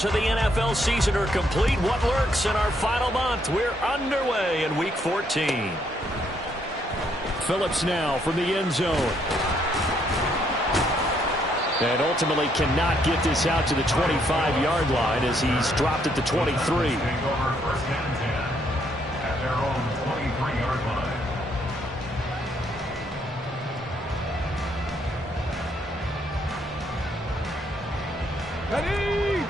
doors of the NFL season are complete. What lurks in our final month? We're underway in Week 14. Phillips now from the end zone. And ultimately cannot get this out to the 25-yard line as he's dropped at the 23. First and 10 at their own 23-yard line. Ready!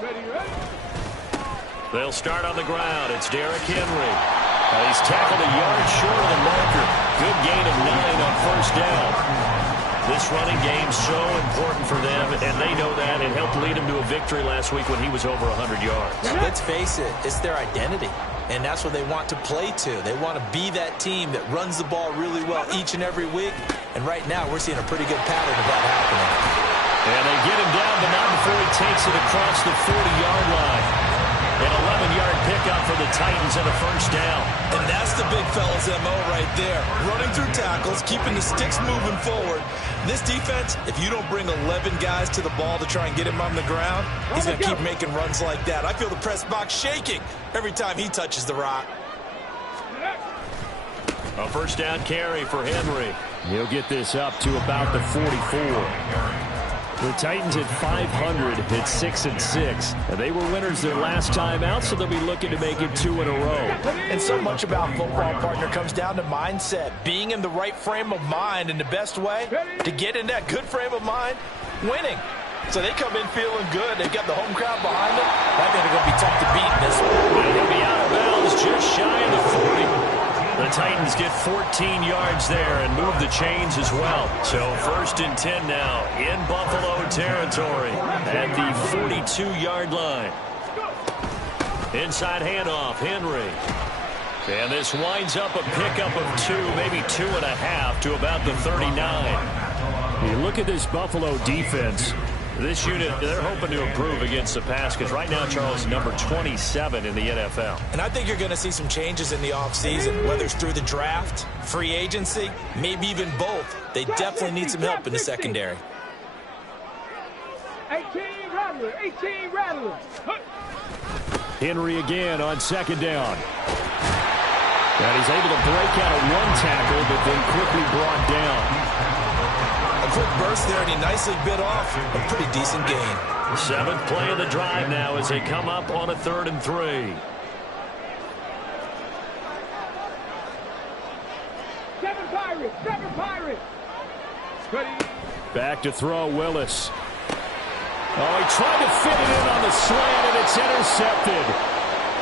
Ready. They'll start on the ground. It's Derrick Henry. He's tackled a yard short of the marker. Good gain of 9 on first down. This running game's so important for them, and they know that. It helped lead him to a victory last week when he was over 100 yards. Let's face it, it's their identity, and that's what they want to play to. They want to be that team that runs the ball really well each and every week, and right now we're seeing a pretty good pattern of that happening. And they get him down, but not before he takes it across the 40-yard line. An 11-yard pickup for the Titans and a first down. And that's the big fella's MO right there. Running through tackles, keeping the sticks moving forward. This defense, if you don't bring 11 guys to the ball to try and get him on the ground, he's going to keep making runs like that. I feel the press box shaking every time he touches the rock. A first down carry for Henry. He'll get this up to about the 44. The Titans at 500 at 6-6. And they were winners their last time out, so they'll be looking to make it 2 in a row. And so much about football, partner, comes down to mindset. Being in the right frame of mind, and the best way to get in that good frame of mind, winning. So they come in feeling good. They've got the home crowd behind them. I think they're going to be tough to beat in this one. He'll be out of bounds just shy of the 40. The Titans get 14 yards there and move the chains as well. So first and 10 now in Buffalo territory at the 42-yard line. Inside handoff, Henry. And this winds up a pickup of 2, maybe 2.5 to about the 39. You look at this Buffalo defense. This unit, they're hoping to improve against the pass because right now Charles is number 27 in the NFL. And I think you're going to see some changes in the offseason, whether it's through the draft, free agency, maybe even both. They definitely need some help in the secondary. 18 Rattler. Henry again on second down. And he's able to break out of one tackle, but then quickly brought down. A quick burst there, and he nicely bit off a pretty decent gain. 7th play of the drive now as they come up on a 3rd and 3. Seven Pirates. Ready. Back to throw, Willis. Oh, he tried to fit it in on the slant, and it's intercepted.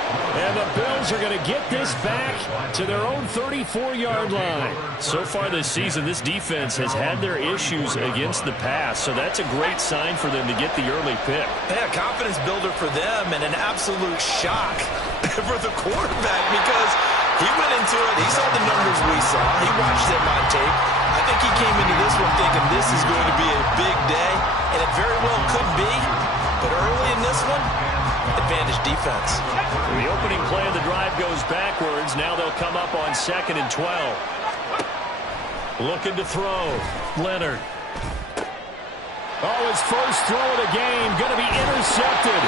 And the Bills are going to get this back to their own 34-yard line. So far this season, this defense has had their issues against the pass, so that's a great sign for them to get the early pick. Yeah, confidence builder for them and an absolute shock for the quarterback because he went into it. He saw the numbers we saw. He watched them on tape. I think he came into this one thinking this is going to be a big day, and it very well could be. But early in this one, advantage defense. The opening play of the drive goes backwards. Now they'll come up on 2nd and 12. Looking to throw. Leonard. Oh, his first throw of the game going to be intercepted.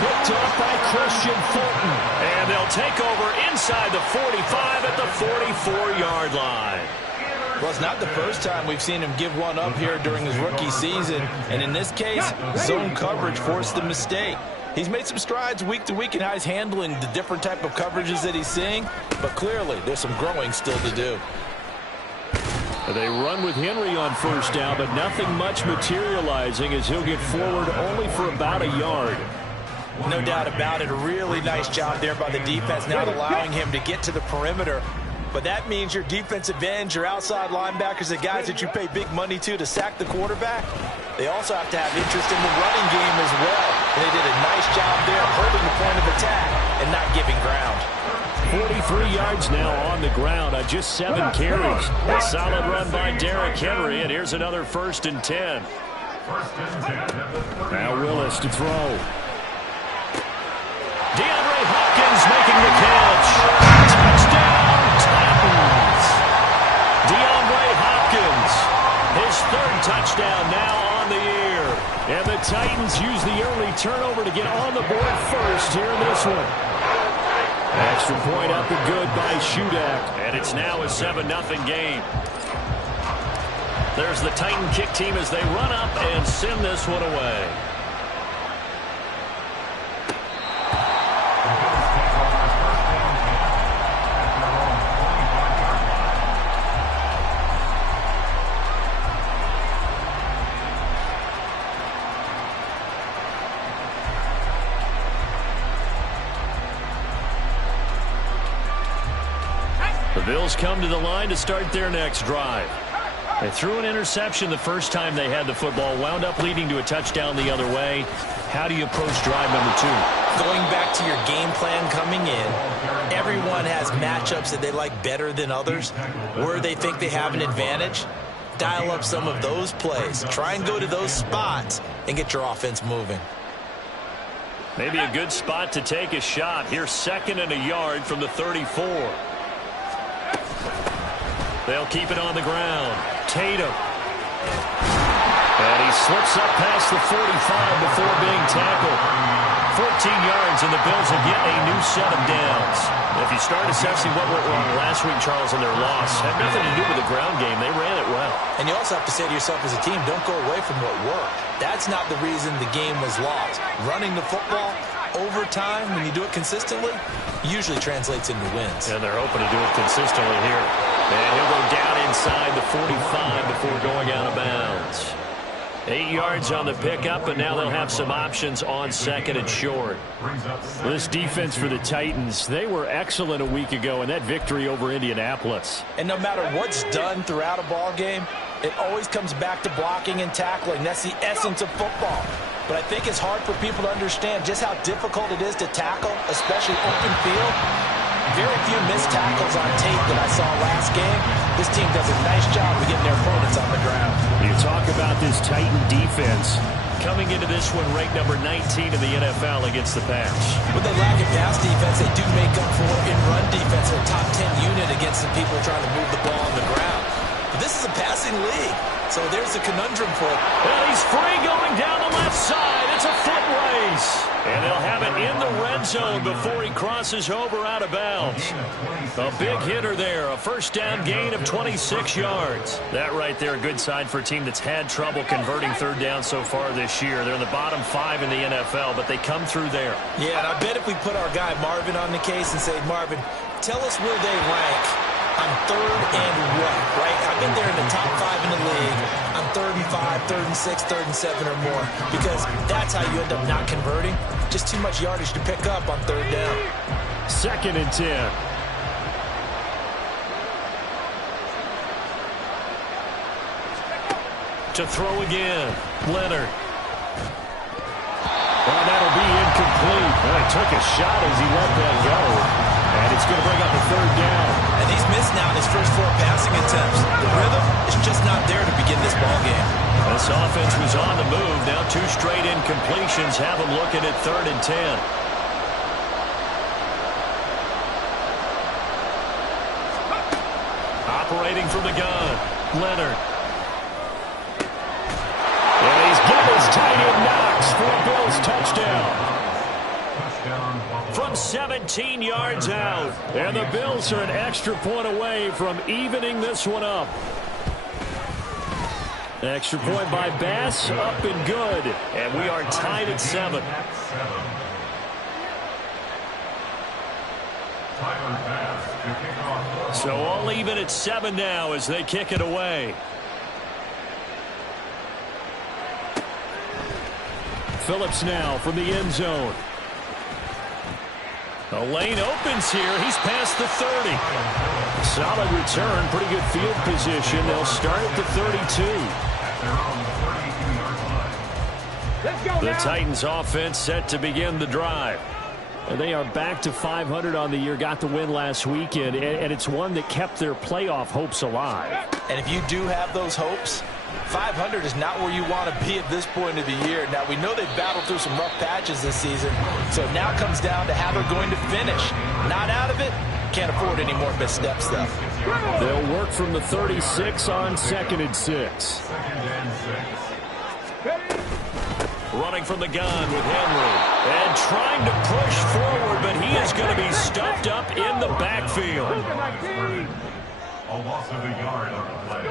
Picked up by Christian Fulton. And they'll take over inside the 45 at the 44-yard line. Well, it's not the first time we've seen him give one up here during his rookie season. And in this case, zone coverage forced the mistake. He's made some strides week to week in how he's handling the different type of coverages that he's seeing. But clearly, there's some growing still to do. They run with Henry on first down, but nothing much materializing as he'll get forward only for about a yard. No doubt about it. A really nice job there by the defense, not allowing him to get to the perimeter. But that means your defensive ends, your outside linebackers, the guys that you pay big money to sack the quarterback, they also have to have interest in the running game as well. And they did a nice job there holding the point of attack and not giving ground. 43 yards now on the ground on just 7 carries. A solid run by Derrick Henry, and here's another 1st and 10. Now Willis to throw. DeAndre Hopkins making the catch. Touchdown, Titans. DeAndre Hopkins turnover to get on the board first here in this one. Extra point up and good by Shudak. And it's now a 7-0 game. There's the Titan kick team as they run up and send this one away. The Bills come to the line to start their next drive. They threw an interception the first time they had the football, wound up leading to a touchdown the other way. How do you approach drive number 2? Going back to your game plan coming in, everyone has matchups that they like better than others, where they think they have an advantage. Dial up some of those plays. Try and go to those spots and get your offense moving. Maybe a good spot to take a shot. Here's 2nd and a yard from the 34. They'll keep it on the ground. Tatum. And he slips up past the 45 before being tackled. 14 yards, and the Bills will get a new set of downs. If you start assessing what went wrong last week, Charles, in their loss, had nothing to do with the ground game. They ran it well. And you also have to say to yourself as a team, don't go away from what worked. That's not the reason the game was lost. Running the football over time, when you do it consistently, usually translates into wins. And they're hoping to do it consistently here. And he'll go down inside the 45 before going out of bounds. 8 yards on the pickup, and now they'll have some options on 2nd and short. This defense for the Titans, they were excellent a week ago in that victory over Indianapolis. And no matter what's done throughout a ball game, it always comes back to blocking and tackling. That's the essence of football. But I think it's hard for people to understand just how difficult it is to tackle, especially open field. Very few missed tackles on tape that I saw last game. This team does a nice job of getting their opponents on the ground. You talk about this Titan defense. Coming into this one, ranked number 19 in the NFL against the pass. When they lack in pass defense, they do make up for it in run defense. They're a top 10 unit against the people trying to move the ball on the ground. But this is a passing league, so there's a conundrum for it. Well, he's free going down the left side. It's a foot race. And they'll have it in the red zone before he crosses over out of bounds. A big hitter there. A first down gain of 26 yards. That right there, a good sign for a team that's had trouble converting third down so far this year. They're in the bottom 5 in the NFL, but they come through there. Yeah, and I bet if we put our guy Marvin on the case and say, Marvin, tell us where they rank on 3rd and what, right? I've been there in the top 5 in the league on 3rd and 5, 3rd and 6, 3rd and 7 or more, because that's how you end up not converting. Just too much yardage to pick up on 3rd down. 2nd and 10. To throw again, Leonard. Well, that'll be incomplete. Well, he took a shot as he let that go. And it's going to bring up a 3rd down. And he's missed now in his first 4 passing attempts. The rhythm is just not there to begin this ball game. This offense was on the move. Now 2 straight incompletions have them looking at 3rd and 10. Operating from the gun, Leonard. And he's given his tight end Knox for a Bills touchdown. From 17 yards out. And the Bills are an extra point away from evening this one up. Extra point by Bass, up and good. And we are tied at 7. So all even at 7 now as they kick it away. Phillips now from the end zone. The lane opens here. He's past the 30. Solid return, pretty good field position. They'll start at the 32. The Titans offense set to begin the drive. And they are back to 500 on the year, got the win last weekend, and it's one that kept their playoff hopes alive. And if you do have those hopes, 500 is not where you want to be at this point of the year. Now, we know they've battled through some rough patches this season, so it now comes down to how they're going to finish. Not out of it, can't afford any more missteps, though. They'll work from the 36 on 2nd and 6. running from the gun with Henry. And trying to push forward, but he is going to be stuffed up in the backfield. A loss of a yard on the play.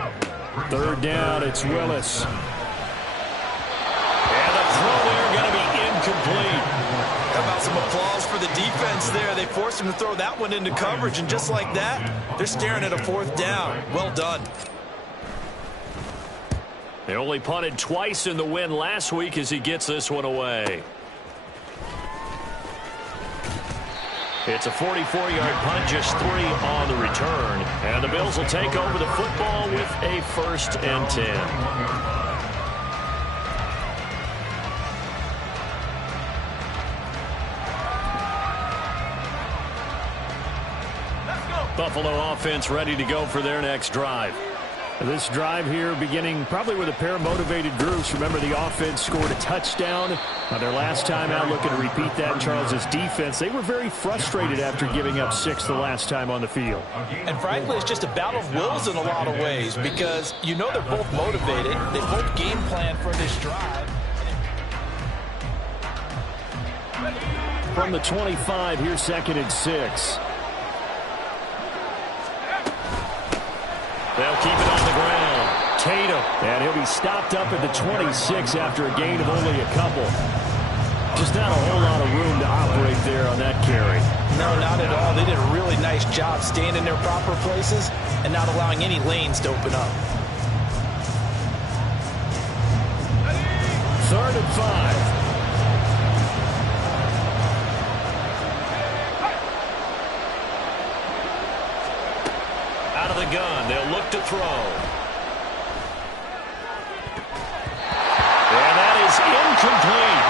Third down, it's Willis. And the throw there going to be incomplete. How about some applause for the defense there? They forced him to throw that one into coverage, and just like that, they're staring at a fourth down. Well done. They only punted twice in the win last week as he gets this one away. It's a 44-yard punt, just 3 on the return. And the Bills will take over the football with a 1st and 10. Buffalo offense ready to go for their next drive. This drive here beginning probably with a pair of motivated groups. Remember, the offense scored a touchdown their last time out, looking to repeat that. Charles's defense, they were very frustrated after giving up 6 the last time on the field. And frankly, it's just a battle of wills in a lot of ways, because you know they're both motivated. They both game plan for this drive. From the 25, here's 2nd and 6. They'll keep it on the ground. Tatum. And he'll be stopped up at the 26 after a gain of only a couple. Just not a whole lot of room to operate there on that carry. No, not at all. They did a really nice job staying in their proper places and not allowing any lanes to open up. 3rd and 5. Out of the gun, they'll look to throw. And that is incomplete.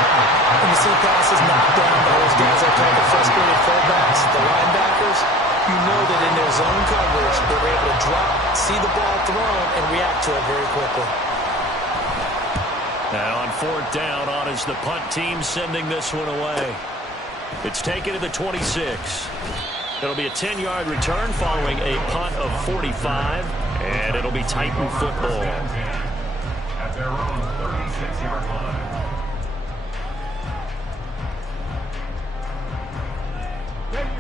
When you see passes knocked down by those guys that call the frustrated fullbacks, the linebackers, you know that in their zone coverage, they're able to drop, see the ball thrown, and react to it very quickly. Now on 4th down, on is the punt team sending this one away. It's taken to the 26. It'll be a 10-yard return following a punt of 45, and it'll be Titan football. At their own 36-yard line.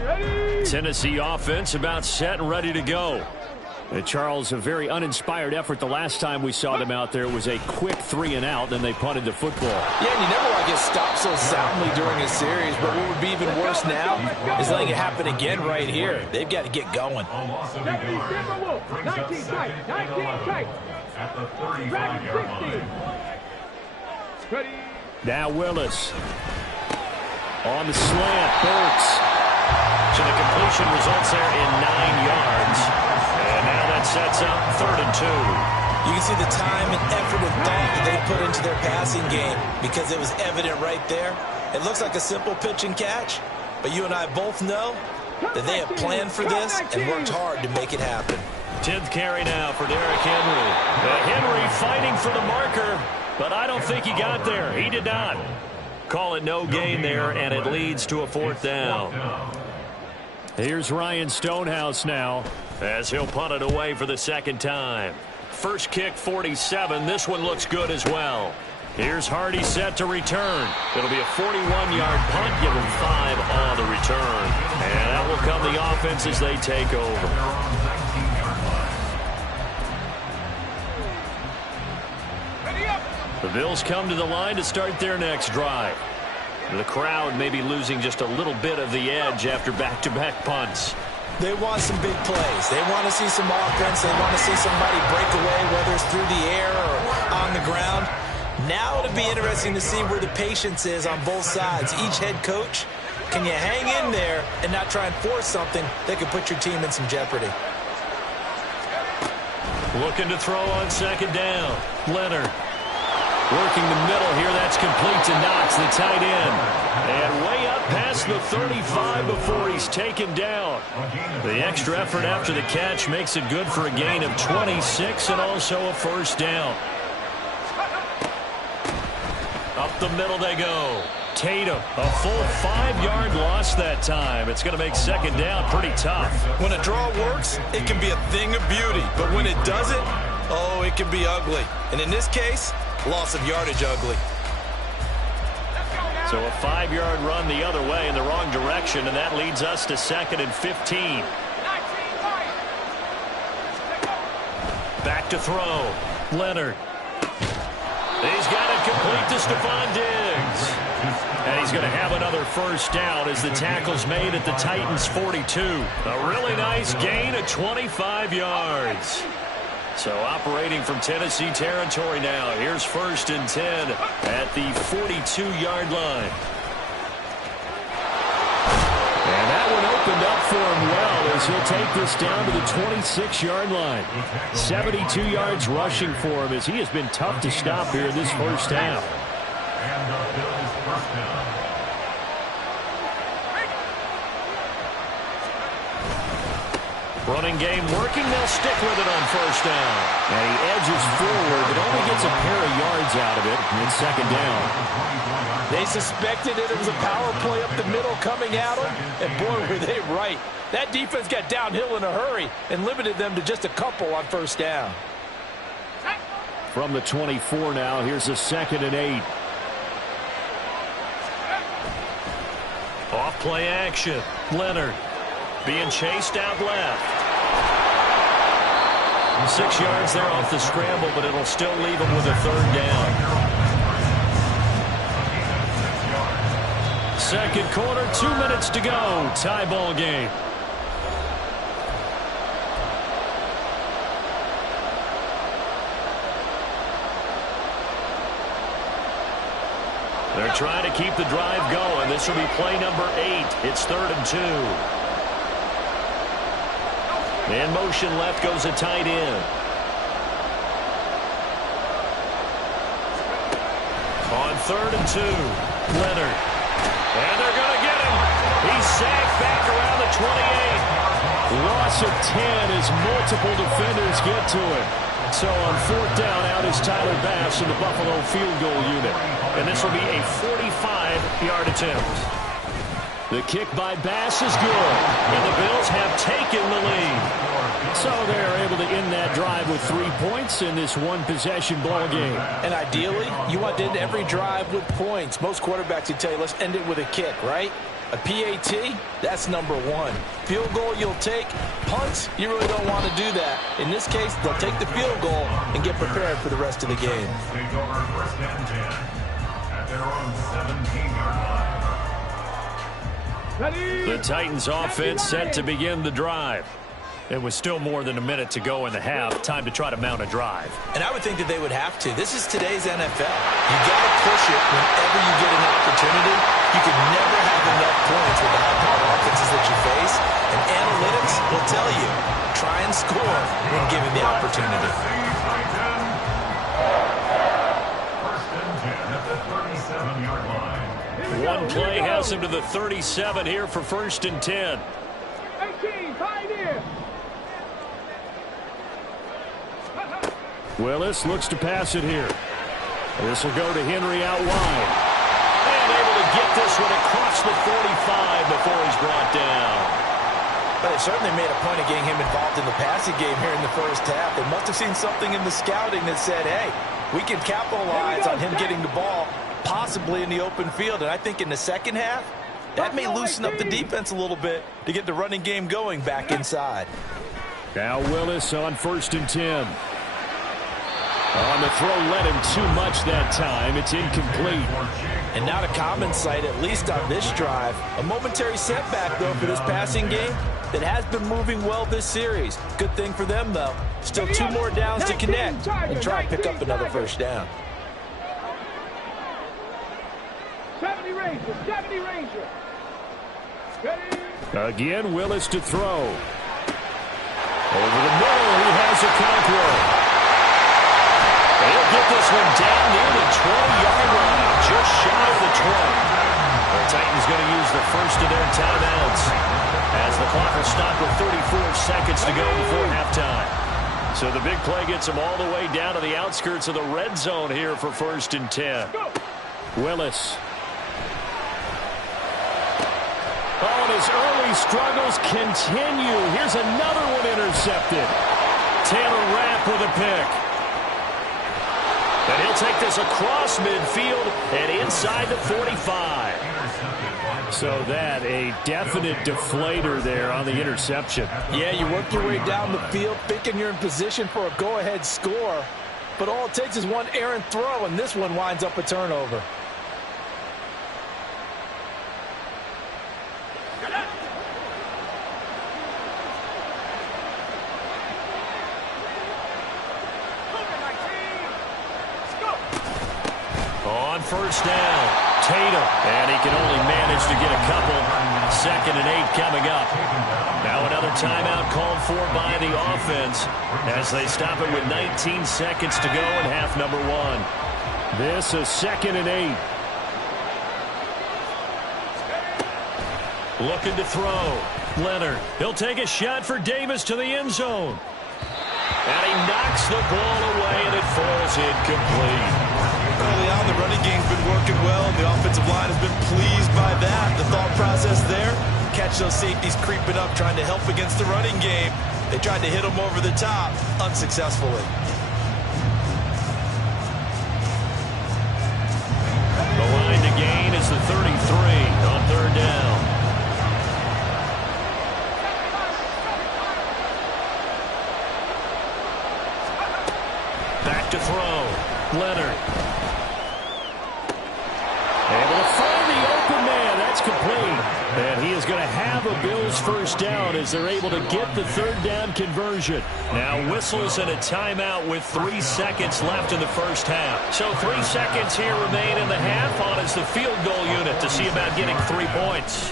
Ready. Tennessee offense about set and ready to go. And Charles, a very uninspired effort the last time we saw them out there. It was a quick 3-and-out, then they punted the football. Yeah, and you never want to get stopped so soundly during a series, but what would be even worse now is letting it happen again right here. They've got to get going. A loss of a 19 yard. tight. 19 tight. At the 35-yard line. Ready. Now Willis. On the slant, Burks. So the completion results there in 9 yards. And now that sets up 3rd and 2. You can see the time and effort and thought that they put into their passing game because it was evident right there. It looks like a simple pitch and catch, but you and I both know that they have planned for this and worked hard to make it happen. 10th carry now for Derrick Henry. Henry fighting for the marker, but I don't think he got there. He did not. Call it no gain there, and it leads to a 4th down. Here's Ryan Stonehouse now, as he'll punt it away for the 2nd time. First kick, 47. This one looks good as well. Here's Hardy set to return. It'll be a 41-yard punt, give him 5 on the return. And that will come the offense as they take over. The Bills come to the line to start their next drive. The crowd may be losing just a little bit of the edge after back-to-back punts. They want some big plays. They want to see some offense. They want to see somebody break away, whether it's through the air or on the ground. Now it'll be interesting to see where the patience is on both sides. Each head coach, can you hang in there and not try and force something that could put your team in some jeopardy? Looking to throw on 2nd down. Leonard. Working the middle here, that's complete to Knox, the tight end. And way up past the 35 before he's taken down. The extra effort after the catch makes it good for a gain of 26 and also a 1st down. Up the middle they go. Tatum, a full 5-yard loss that time. It's going to make 2nd down pretty tough. When a draw works, it can be a thing of beauty. But when it doesn't, oh, it can be ugly. And in this case, loss of yardage ugly. So a 5-yard run the other way in the wrong direction, and that leads us to 2nd and 15. Back to throw. Leonard. He's got it complete to Stephon Diggs. And he's going to have another first down as the tackle's made at the Titans' 42. A really nice gain of 25 yards. So operating from Tennessee territory now. Here's 1st and 10 at the 42-yard line. And that one opened up for him well as he'll take this down to the 26-yard line. 72 yards rushing for him as he has been tough to stop here in this first half. And the Bills' first down. Running game working. They'll stick with it on 1st down. And he edges forward, but only gets a pair of yards out of it in 2nd down. They suspected it was a power play up the middle coming at them, and boy, were they right. That defense got downhill in a hurry and limited them to just a couple on 1st down. From the 24 now, here's a 2nd and 8. Off play action. Leonard being chased out left. 6 yards there off the scramble, but it'll still leave him with a 3rd down. 2nd quarter, 2 minutes to go. Tie ball game. They're trying to keep the drive going. This will be play number 8. It's 3rd and 2. In motion left goes a tight end. On 3rd and 2, Leonard. And they're going to get him. He's sacked back around the 28. Loss of 10 as multiple defenders get to him. So on 4th down, out is Tyler Bass in the Buffalo field goal unit. And this will be a 45-yard attempt. The kick by Bass is good. And the Bills have taken the lead. So they're able to end that drive with 3 points in this one-possession ball game. And ideally, you want to end every drive with points. Most quarterbacks would tell you, let's end it with a kick, right? A PAT, that's number 1. Field goal you'll take. Punts, you really don't want to do that. In this case, they'll take the field goal and get prepared for the rest of the game. Take over 1st and 10 at their own 17-yard line. The Titans offense set to begin the drive. It was still more than a minute to go in the half. Time to try to mount a drive. And I would think that they would have to. This is today's NFL. You got to push it whenever you get an opportunity. You can never have enough points with the high-powered offenses that you face. And analytics will tell you, try and score when given the opportunity. 1st and 10 at the 37-yard line. One play has him to the 37 here for 1st and 10. 18, pioneer. Willis looks to pass it here. This will go to Henry out wide. And able to get this one across the 45 before he's brought down. But they certainly made a point of getting him involved in the passing game here in the first half. They must have seen something in the scouting that said, hey, we can capitalize on him getting the ball possibly in the open field. And I think in the second half, that may loosen up the defense a little bit to get the running game going back inside. Now Willis on 1st and 10. On the throw, led him too much that time. It's incomplete. And not a common sight, at least on this drive. A momentary setback, though, for this passing game that has been moving well this series. Good thing for them, though. Still 2 more downs to connect and try and pick up another first down. 70 Ranger, 70 Ranger. Ready? Again, Willis to throw. Over the middle, he has a control. They'll get this one down near the 20-yard line, just shy of the 20. The Titans going to use the first of their timeouts as the clock will stop with 34 seconds to go before halftime. So the big play gets them all the way down to the outskirts of the red zone here for 1st and 10. Willis. Oh, and his early struggles continue. Here's another one intercepted. Taylor Rapp with a pick. And he'll take this across midfield and inside the 45. So that, a definite deflator there on the interception. Yeah, you work your way down the field thinking you're in position for a go-ahead score. But all it takes is one errant throw, and this one winds up a turnover. On first down, Tatum, and he can only manage to get a couple. 2nd and 8 coming up. Now another timeout called for by the offense as they stop it with 19 seconds to go in half number 1. This is 2nd and 8. Looking to throw. Leonard, he'll take a shot for Davis to the end zone. And he knocks the ball away, and it falls incomplete. Early on, the running game's been working well, and the offensive line has been pleased by that. The thought process there, catch those safeties creeping up, trying to help against the running game. They tried to hit them over the top, unsuccessfully. The line to gain is the 33 on 3rd down. Back to throw. Leonard. Able to find the open man. That's complete. And he is going to have a Bills first down as they're able to get the 3rd down conversion. Now whistles and a timeout with 3 seconds left in the first half. So 3 seconds here remain in the half on as the field goal unit to see about getting 3 points.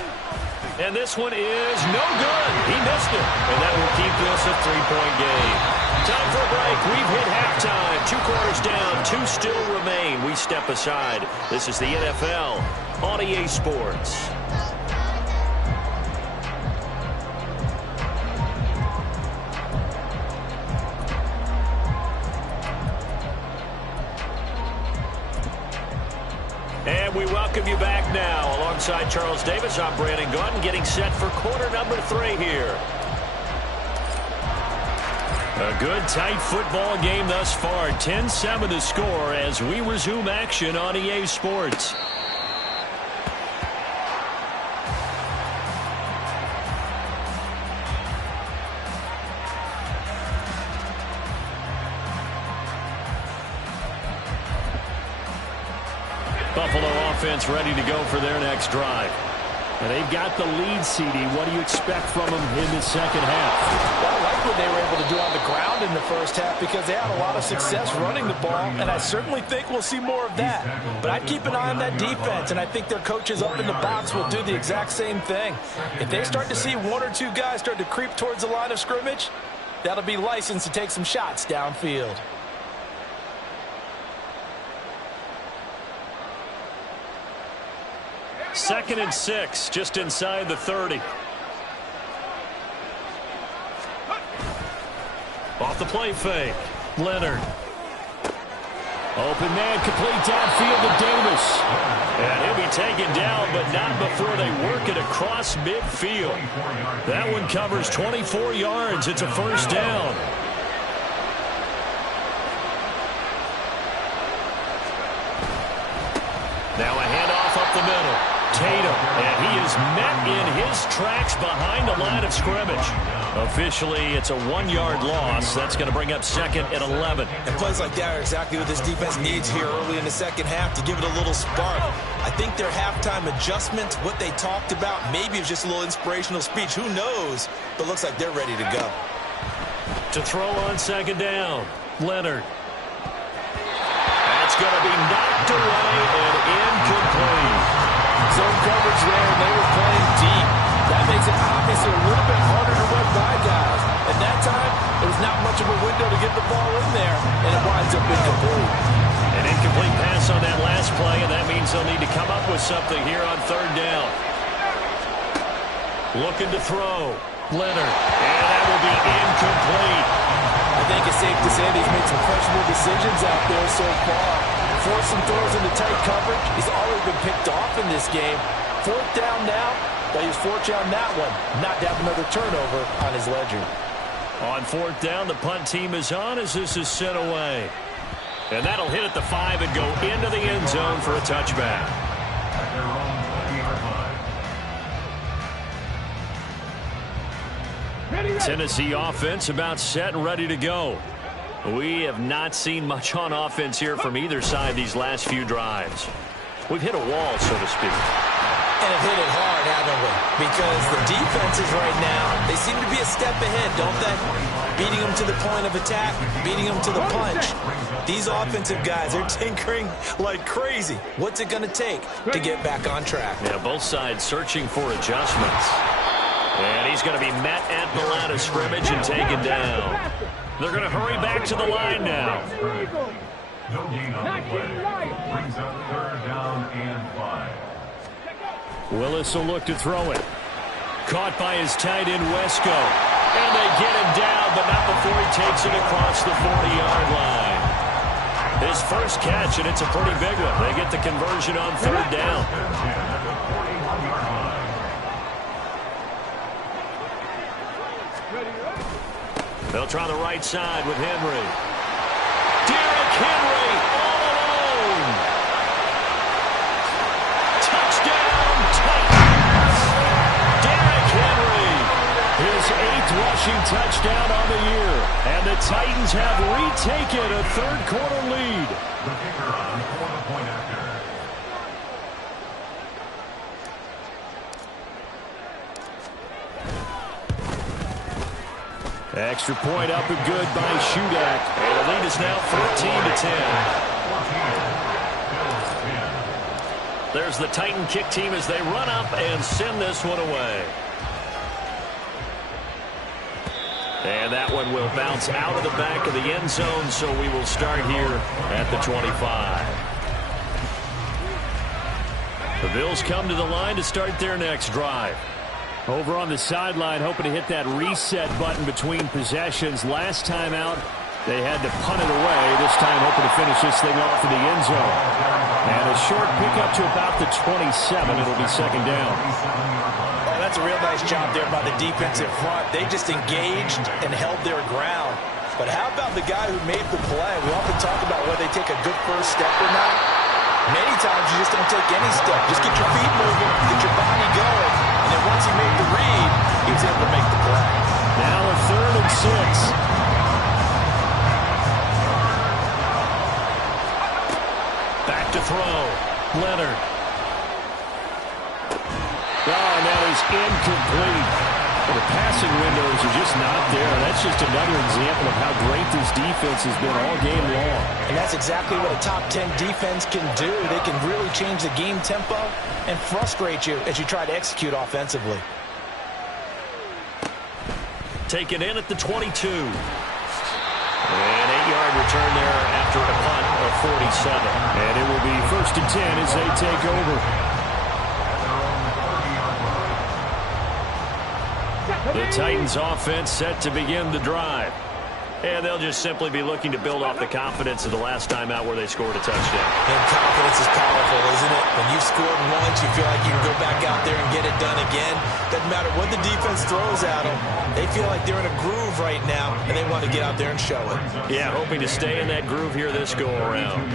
And this one is no good. He missed it. And that will keep this a 3-point game. Time for a break. We've hit halftime. 2 quarters down. 2 still remain. We step aside. This is the NFL on EA Sports. And we welcome you back now. Alongside Charles Davis, I'm Brandon Gaudin, getting set for quarter number 3 here. A good, tight football game thus far. 10-7 to score as we resume action on EA Sports. Buffalo offense ready to go for their next drive. And they've got the lead, CD. What do you expect from them in the second half? Well, I like what they were able to do on the ground in the first half because they had a lot of success running the ball, and I certainly think we'll see more of that. But I'd keep an eye on that defense, and I think their coaches up in the box will do the exact same thing. If they start to see 1 or 2 guys start to creep towards the line of scrimmage, that'll be licensed to take some shots downfield. Second and 6, just inside the 30. Off the play fake. Leonard. Open man, complete downfield to Davis. And he'll be taken down, but not before they work it across midfield. That one covers 24 yards. It's a first down. Now a handoff up the middle. Tatum, and he is met in his tracks behind the line of scrimmage. Officially, it's a 1-yard loss. That's going to bring up 2nd and 11. And plays like that are exactly what this defense needs here early in the second half to give it a little spark. I think their halftime adjustment, what they talked about, maybe it's just a little inspirational speech. Who knows? But looks like they're ready to go. To throw on 2nd down, Leonard. That's going to be knocked away and incomplete. Zone coverage there, and they were playing deep. That makes it obviously a little bit harder to run by guys. At that time, there was not much of a window to get the ball in there, and it winds up incomplete. An incomplete pass on that last play, and that means they'll need to come up with something here on 3rd down. Looking to throw. Leonard. And that will be incomplete. I think it's safe to say that he's made some questionable decisions out there so far. Forced some throws into tight coverage. He's already been picked off in this game. 4th down now, but he was fortunate on that one. Not to have another turnover on his ledger. On 4th down, the punt team is on as this is sent away. And that'll hit at the 5 and go into the end zone for a touchback. At their own 20-yard line. Tennessee offense about set and ready to go. We have not seen much on offense here from either side these last few drives. We've hit a wall, so to speak. And have hit it hard, haven't we? Because the defenses right now, they seem to be a step ahead, don't they? Beating them to the point of attack, beating them to the punch. These offensive guys, they're tinkering like crazy. What's it going to take to get back on track? Yeah, both sides searching for adjustments. And he's going to be met at the line of scrimmage and taken down. They're going to hurry back to the line now. No gain on the play. Brings up 3rd down and 5. Willis will look to throw it. Caught by his tight end, Wesco. And they get him down, but not before he takes it across the 40-yard line. His first catch, and it's a pretty big one. They get the conversion on 3rd down. They'll try the right side with Henry. Derrick Henry all alone. Touchdown, Titans. Derrick Henry, his 8th rushing touchdown on the year. And the Titans have retaken a 3rd quarter lead. The kicker on for the point after. Extra point up and good by Shudak. And the lead is now 14-10. There's the Titan kick team as they run up and send this one away. And that one will bounce out of the back of the end zone, so we will start here at the 25. The Bills come to the line to start their next drive. Over on the sideline, hoping to hit that reset button between possessions. Last time out, they had to punt it away. This time, hoping to finish this thing off in the end zone. And a short pickup to about the 27. It'll be 2nd down. Oh, that's a real nice job there by the defensive front. They just engaged and held their ground. But how about the guy who made the play? We often talk about whether they take a good first step or not. Many times you just don't take any step. Just get your feet moving, get your body going. And then once he made the read, he was able to make the play. Now a 3rd and 6. Back to throw. Leonard. Oh, and that is incomplete. The passing windows are just not there. That's just another example of how great this defense has been all game long. And that's exactly what a top 10 defense can do. They can really change the game tempo and frustrate you as you try to execute offensively. Taken in at the 22. An 8-yard return there after a punt of 47. And it will be 1st and 10 as they take over. The Titans offense set to begin the drive. And they'll just simply be looking to build off the confidence of the last time out where they scored a touchdown. And confidence is powerful, isn't it? When you've scored once, you feel like you can go back out there and get it done again. Doesn't matter what the defense throws at them. They feel like they're in a groove right now, and they want to get out there and show it. Yeah, hoping to stay in that groove here this go-around.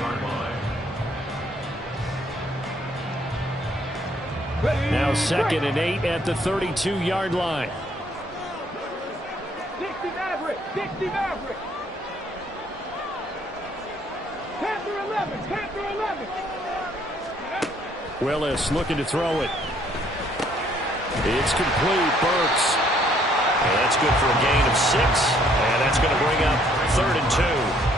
Now 2nd and 8 at the 32-yard line. 60 Maverick, 60 Maverick. Panther 11, Panther 11. Willis looking to throw it. It's complete. Burks. And that's good for a gain of 6. And that's going to bring up 3rd and 2.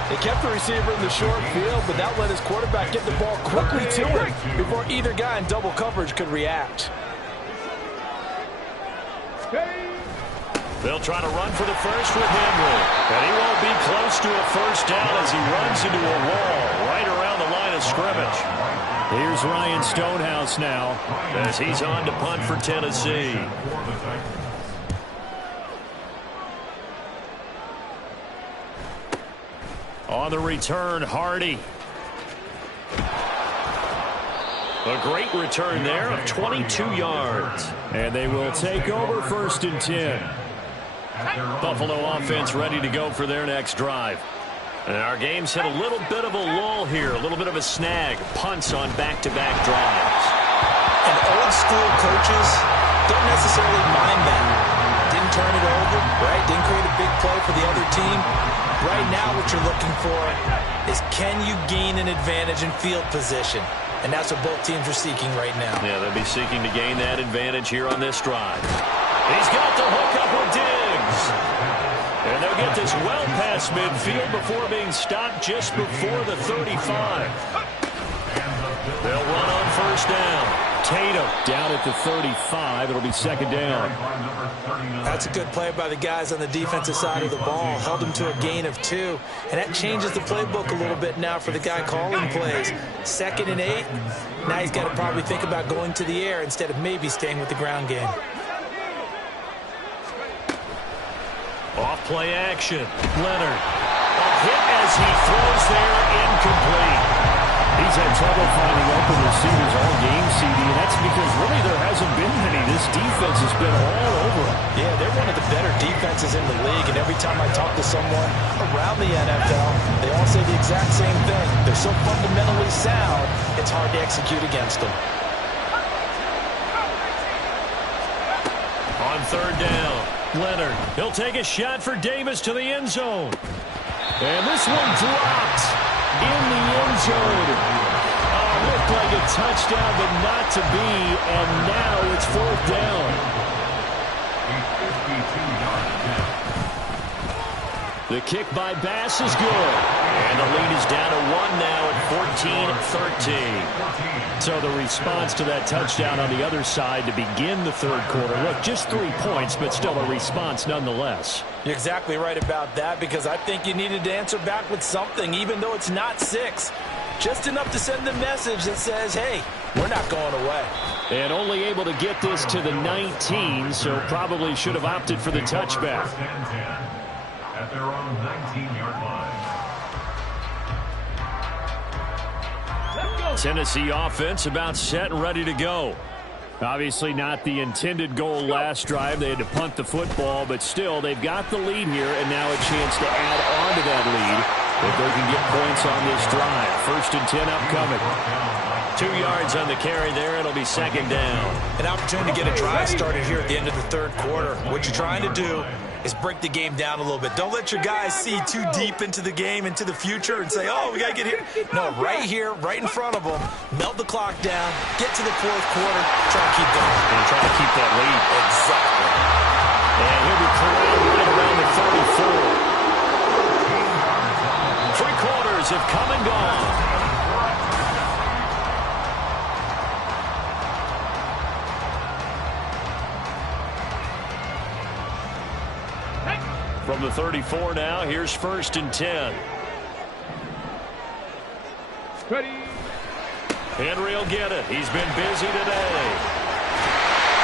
They kept the receiver in the short field, but that let his quarterback get the ball quickly to him before either guy in double coverage could react. They'll try to run for the first with Henry. And he won't be close to a first down as he runs into a wall right around the line of scrimmage. Here's Ryan Stonehouse now as he's on to punt for Tennessee. On the return, Hardy. A great return there of 22 yards. And they will take over 1st and 10. Buffalo offense ready to go for their next drive. And our game's hit a little bit of a lull here, a little bit of a snag. Punts on back-to-back drives. And old school coaches don't necessarily mind that. Didn't turn it over, right? Didn't create a big play for the other team. Right now what you're looking for is, can you gain an advantage in field position? And that's what both teams are seeking right now. Yeah, they'll be seeking to gain that advantage here on this drive. He's got the hook up with Diggs. And they'll get this well past midfield before being stopped just before the 35. They'll run on first down. Tatum down at the 35. It'll be second down. That's a good play by the guys on the defensive side of the ball. Held him to a gain of 2. And that changes the playbook a little bit now for the guy calling plays. 2nd and 8. Now he's got to probably think about going to the air instead of maybe staying with the ground game. Off play action. Leonard. A hit as he throws there, incomplete. He's had trouble finding open receivers all game, CD, and that's because really there hasn't been many. This defense has been all over him. Yeah, they're one of the better defenses in the league, and every time I talk to someone around the NFL, they all say the exact same thing. They're so fundamentally sound, it's hard to execute against them. On third down, Leonard. He'll take a shot for Davis to the end zone. And this one dropped in the end zone. Looked like a touchdown, but not to be. And now it's fourth down. The kick by Bass is good. And the lead is down to 1 now at 14-13. So the response to that touchdown on the other side to begin the third quarter. Look, just 3 points, but still a response nonetheless. You're exactly right about that, because I think you needed to answer back with something, even though it's not 6. Just enough to send a message that says, hey, we're not going away. And only able to get this to the 19, so probably should have opted for the touchback. At their own 19-yard line. Tennessee offense about set and ready to go. Obviously not the intended goal last drive. They had to punt the football, but still they've got the lead here, and now a chance to add on to that lead if they can get points on this drive. 1st and 10 upcoming. 2 yards on the carry there. It'll be second down. An opportunity to get a drive started here at the end of the third quarter. What you're trying to do is break the game down a little bit. Don't let your guys see too deep into the game, into the future, and say, oh, we got to get here. No, right here, right in front of them, melt the clock down, get to the fourth quarter, try to keep going. And try to keep that lead. Exactly. And he'll be corralled right around the 34. 3 quarters have come and gone. From the 34 now, here's 1st and 10. Ready. Henry will get it. He's been busy today.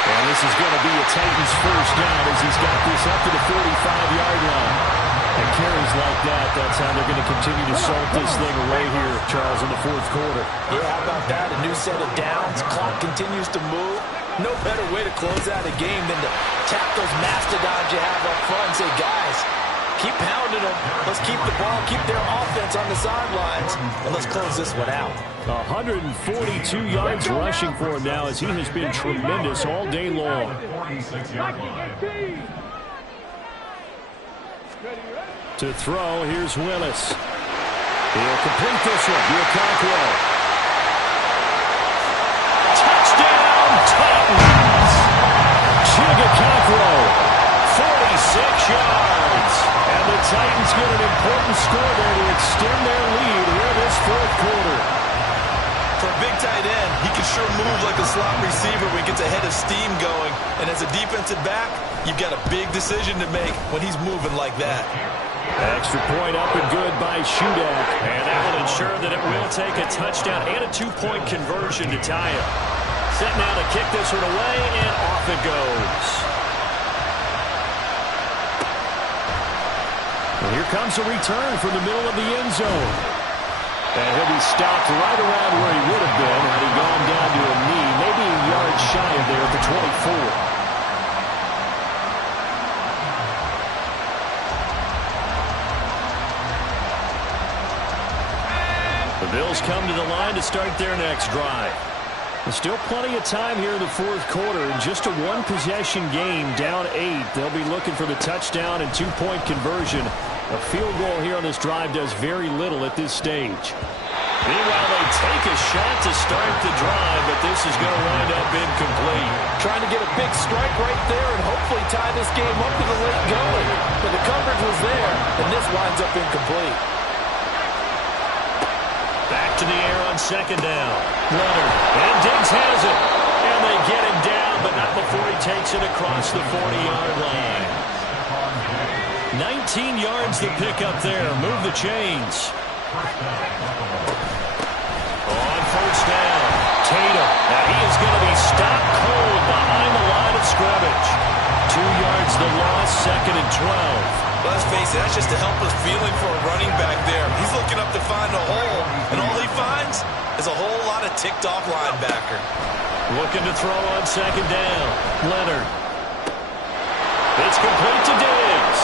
And this is going to be a Titans first down as he's got this up to the 45-yard line. And carries like that, that's how they're going to continue to salt this thing away here, Charles, in the fourth quarter. Yeah, how about that? A new set of downs. Clock continues to move. No better way to close out a game than to tap those mastodons you have up front and say, guys, keep pounding them. Let's keep the ball, keep their offense on the sidelines, and let's close this one out. 142 yards rushing for him now as he has been tremendous all day long. 46 yard line. To throw, here's Willis. He'll complete this one. Bianconquo. Touchdown, Titans! Bianconquo. 46 yards. And the Titans get an important score there to extend their lead here this fourth quarter. For a big tight end, he can sure move like a slot receiver when he gets a head of steam going. And as a defensive back, you've got a big decision to make when he's moving like that. Extra point up and good by Shudak. And that will ensure that it will take a touchdown and a 2-point conversion to tie it. Set now to kick this one away, and off it goes. And here comes a return from the middle of the end zone. And he'll be stopped right around where he would have been had he gone down to a knee, maybe a yard shy of there at the 24. Bills come to the line to start their next drive. There's still plenty of time here in the fourth quarter. Just a one-possession game, down 8. They'll be looking for the touchdown and two-point conversion. A field goal here on this drive does very little at this stage. Meanwhile, they take a shot to start the drive, but this is going to wind up incomplete. Trying to get a big strike right there and hopefully tie this game up to the late going. But the coverage was there, and this winds up incomplete. Back to the air on second down. Leonard, and Diggs has it. And they get him down, but not before he takes it across the 40-yard line. 19 yards the pick up there. Move the chains. On first down, Tatum. Now he is going to be stopped cold behind the line of scrimmage. 2 yards the loss, second and 12. Let's face it, that's just a helpless feeling for a running back there. He's looking up to find a hole, and all he finds is a whole lot of ticked-off linebacker. Looking to throw on second down. Leonard. It's complete to Diggs.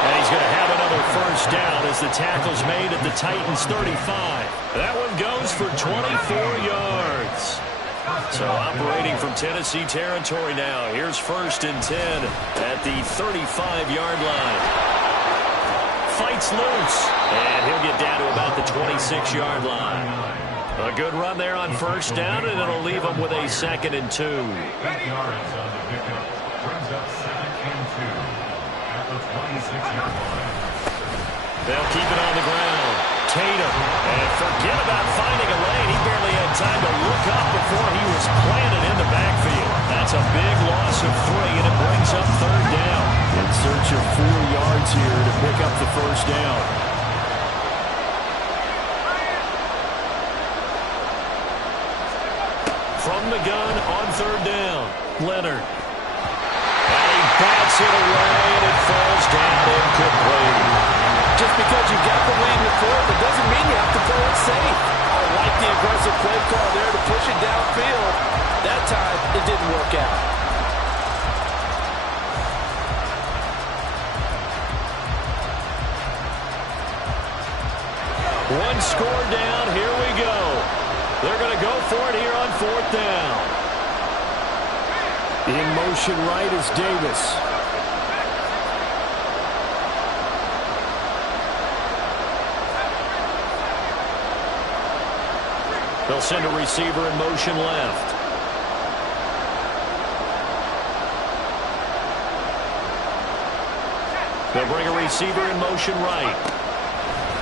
And he's going to have another first down as the tackle's made at the Titans' 35. That one goes for 24 yards. So operating from Tennessee territory now. Here's first and 10 at the 35-yard line. Fights loose, and he'll get down to about the 26-yard line. A good run there on first down, and it'll leave him with a second and 2. 8 yards on the pickup. Brings up second and 2 at the 26-yard line. They'll keep it on the ground. Tatum, and forget about finding a lane. He barely had time to look up before he was planted in the backfield. That's a big loss of 3, and it brings up third down. In search of 4 yards here to pick up the first down. From the gun on third down, Leonard. And he bats it away, and it falls down incomplete. Just because you got the lead in the fourth, it doesn't mean you have to play it safe. I like the aggressive play call there to push it downfield. That time, it didn't work out. One score down, here we go. They're going to go for it here on fourth down. In motion right is Davis. They'll send a receiver in motion left. They'll bring a receiver in motion right.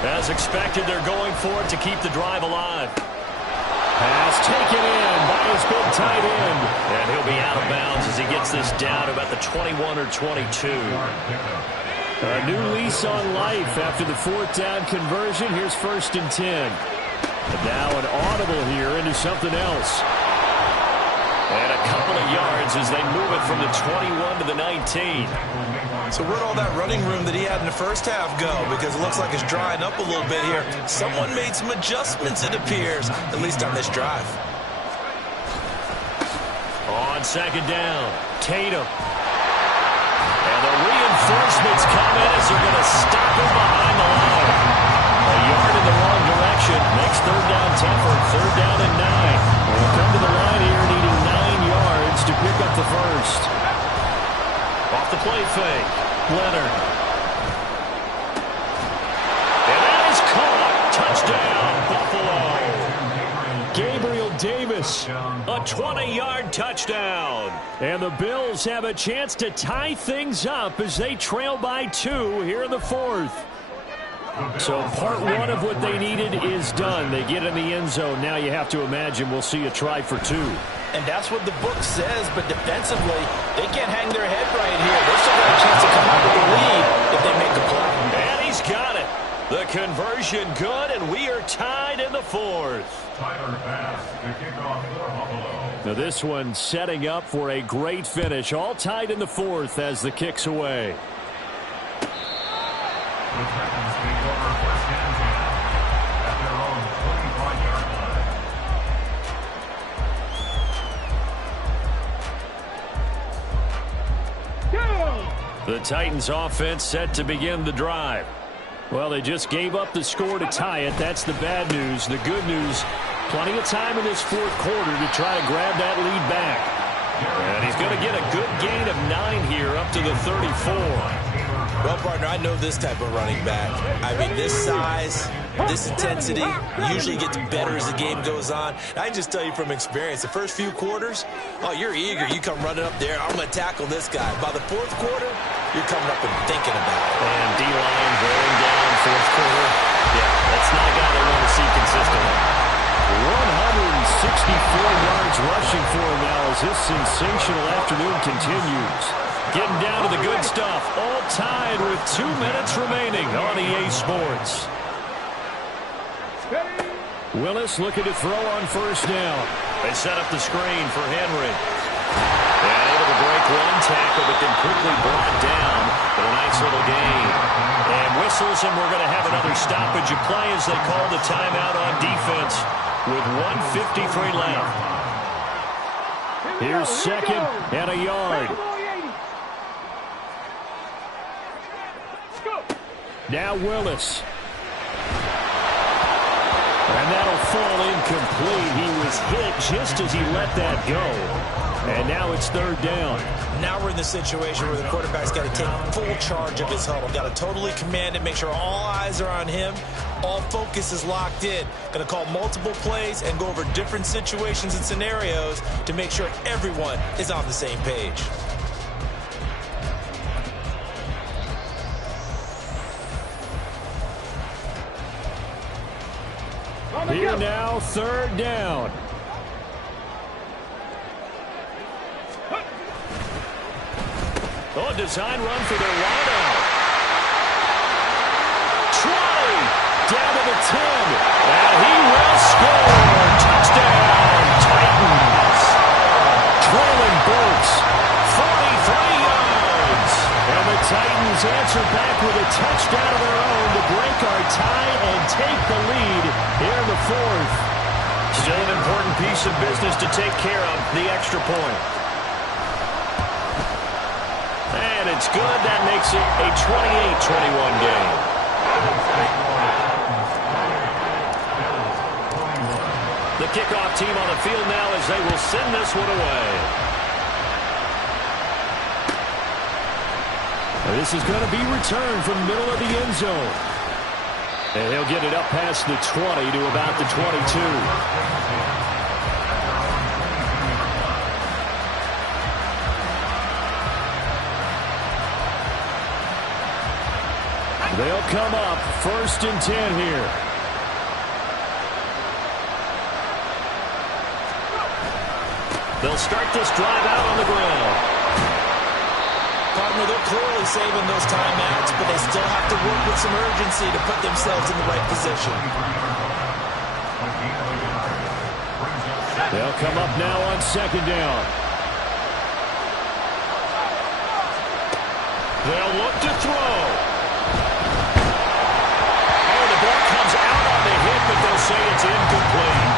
As expected, they're going for it to keep the drive alive. Pass taken in by his big tight end. And he'll be out of bounds as he gets this down to about the 21 or 22. A new lease on life after the fourth down conversion. Here's first and 10. And now an audible here into something else. And a couple of yards as they move it from the 21 to the 19. So where'd all that running room that he had in the first half go? Because it looks like it's drying up a little bit here. Someone made some adjustments, it appears, at least on this drive. On second down, Tatum. And the reinforcements come in as they're going to stop him behind the line. A yard in the wrong direction. Makes third down tougher. Third down and 9. We'll come to the line here needing 9 yards to pick up the first. Off the play fake. Leonard. And that is caught. Touchdown, Buffalo. Gabriel Davis. A 20-yard touchdown. And the Bills have a chance to tie things up as they trail by 2 here in the fourth. So part one of what they needed is done. They get in the end zone. Now you have to imagine we'll see a try for 2. And that's what the book says, but defensively, they can't hang their head right here. They still got a chance to come out with the lead if they make a play. And he's got it. The conversion good, and we are tied in the fourth. Tyler Bass, the kickoff for Buffalo. Now this one setting up for a great finish. All tied in the fourth as the kick's away. The Titans take over first and 10 at their own 25-yard line. Go! The Titans offense set to begin the drive. Well, they just gave up the score to tie it. That's the bad news. The good news, plenty of time in this fourth quarter to try to grab that lead back. And he's going to get a good gain of 9 here up to the 34. Well, partner, I know this type of running back. I mean, this size, this intensity usually gets better as the game goes on. I can just tell you from experience, the first few quarters, oh, you're eager. You come running up there, I'm going to tackle this guy. By the fourth quarter, you're coming up and thinking about it. And D-line wearing down fourth quarter. Yeah, that's not a guy they want to see consistently. 164 yards rushing for him now as this sensational afternoon continues. Getting down to the good stuff. All tied with 2 minutes remaining on EA Sports. Willis looking to throw on first down. They set up the screen for Henry. And able to break one tackle, but then quickly brought down. But a nice little gain. And whistles, and we're going to have another stoppage of play as they call the timeout on defense with 1:53 left. Here's second and a yard. Now Willis. And that'll fall incomplete. He was hit just as he let that go. And now it's third down. Now we're in the situation where the quarterback's got to take full charge of his huddle. Got to totally command it, make sure all eyes are on him. All focus is locked in. Going to call multiple plays and go over different situations and scenarios to make sure everyone is on the same page. Here now, third down. Oh, design run for their wideout. 20, down to the 10. And he will score. Touchdown, Titans. Traylon Burks, 43 yards. And the Titans answer back with a touchdown of their own to break our tie and take the lead here in the fourth. Still an important piece of business to take care of, the extra point. And it's good. That makes it a 28-21 game. The kickoff team on the field now as they will send this one away. This is going to be returned from the middle of the end zone. And he'll get it up past the 20 to about the 22. They'll come up first and 10 here. They'll start this drive out on the ground. Partner, they're clearly saving those timeouts, but they still have to work with some urgency to put themselves in the right position. They'll come up now on second down. They'll look to throw. Oh, the ball comes out on the hit, but they'll say it's incomplete.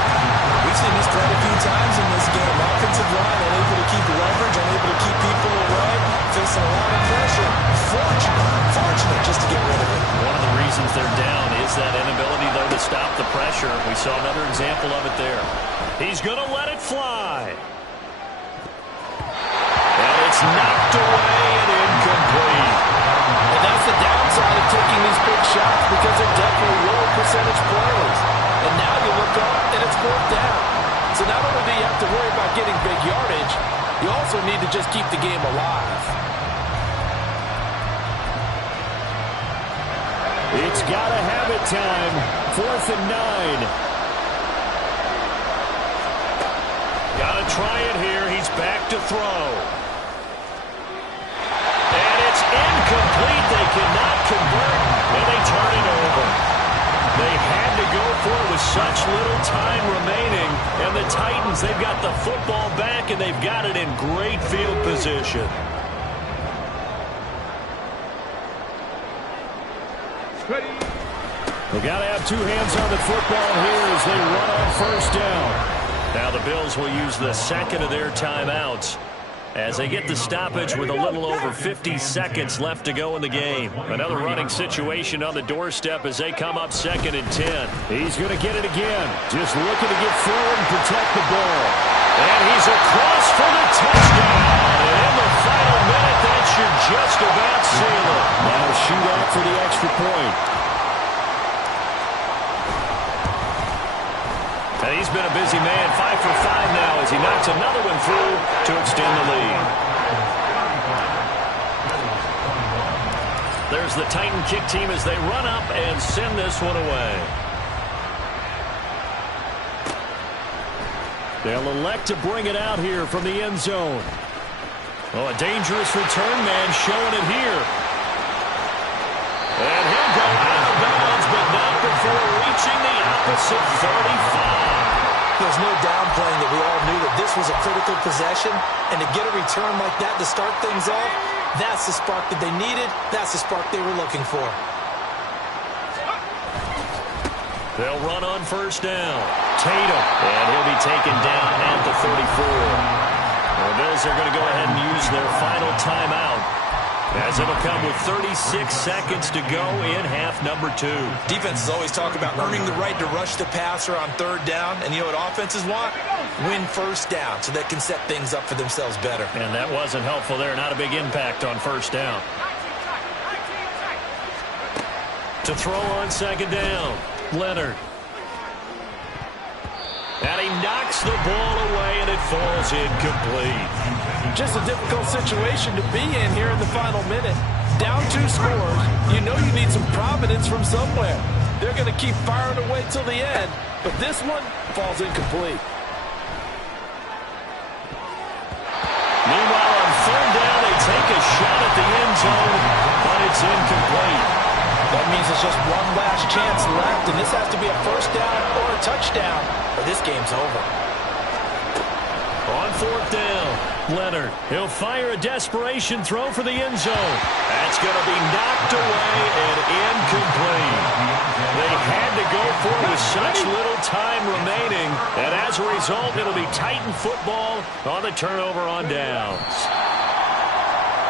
We've seen this quite a few times in this game. Offensive line unable to keep leverage, unable to keep people away, facing a lot of pressure. Fortunate just to get rid of it. One of the reasons they're down is that inability, though, to stop the pressure. We saw another example of it there. He's going to let it fly. And it's knocked away and incomplete. And that's the downside of taking these big shots because they're definitely low percentage plays. And now you look up and it's fourth down. So not only do you have to worry about getting big yardage, you also need to just keep the game alive. It's got to have it time. 4th and 9. Got to try it here. He's back to throw. And it's incomplete. They cannot convert, and they turn it over. They had to go for it with such little time remaining. And the Titans, they've got the football back, and they've got it in great field position. They got to have two hands on the football here as they run on first down. Now the Bills will use the second of their timeouts as they get the stoppage with a little over 50 seconds left to go in the game. Another running situation on the doorstep as they come up 2nd and 10. He's going to get it again. Just looking to get forward and protect the ball. And he's across for the touchdown. And in the final minute, that should just about seal it. Now shoot out for the extra point. And he's been a busy man, 5 for 5 now as he knocks another one through to extend the lead. There's the Titan kick team as they run up and send this one away. They'll elect to bring it out here from the end zone. Oh, a dangerous return man showing it here. And he'll go out of bounds, but not before reaching the opposite 35. There's no downplaying that we all knew that this was a critical possession, and to get a return like that to start things off, that's the spark that they needed. That's the spark they were looking for. They'll run on 1st down. Tatum, and he'll be taken down at the 34. The Bills are going to go ahead and use their final timeout, as it'll come with 36 seconds to go in half number 2. Defenses always talk about earning the right to rush the passer on 3rd down, and you know what offenses want? Win 1st down so they can set things up for themselves better. And that wasn't helpful there. Not a big impact on 1st down. To throw on 2nd down, Leonard. And he knocks the ball away, and it falls incomplete. Just a difficult situation to be in here in the final minute. Down 2 scores, you know you need some providence from somewhere. They're going to keep firing away till the end, but this one falls incomplete. Meanwhile, on 3rd down, they take a shot at the end zone, but it's incomplete. That means it's just one last chance left, and this has to be a 1st down or a touchdown, or this game's over. On 4th down, Leonard. He'll fire a desperation throw for the end zone. That's going to be knocked away and incomplete. They had to go for it with such little time remaining, and as a result, it'll be Titan football on the turnover on downs.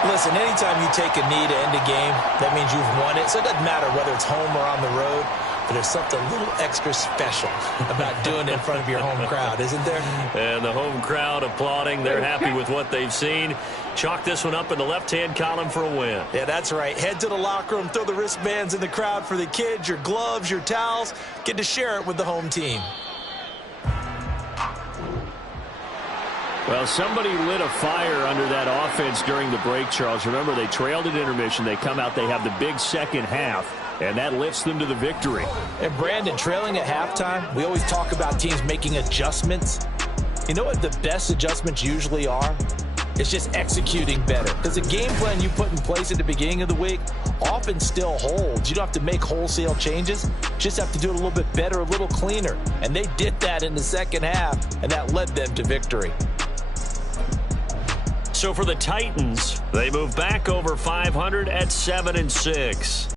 Listen, anytime you take a knee to end a game, that means you've won it. So it doesn't matter whether it's home or on the road, but there's something a little extra special about doing it in front of your home crowd, isn't there? And the home crowd applauding. They're happy with what they've seen. Chalk this one up in the left-hand column for a win. Yeah, that's right. Head to the locker room, throw the wristbands in the crowd for the kids, your gloves, your towels. Get to share it with the home team. Well, somebody lit a fire under that offense during the break, Charles. Remember, they trailed at intermission. They come out, they have the big second half, and that lifts them to the victory. And Brandon, trailing at halftime, we always talk about teams making adjustments. You know what the best adjustments usually are? It's just executing better. Because the game plan you put in place at the beginning of the week often still holds. You don't have to make wholesale changes. You just have to do it a little bit better, a little cleaner. And they did that in the second half, and that led them to victory. So for the Titans, they move back over 500 at 7-6.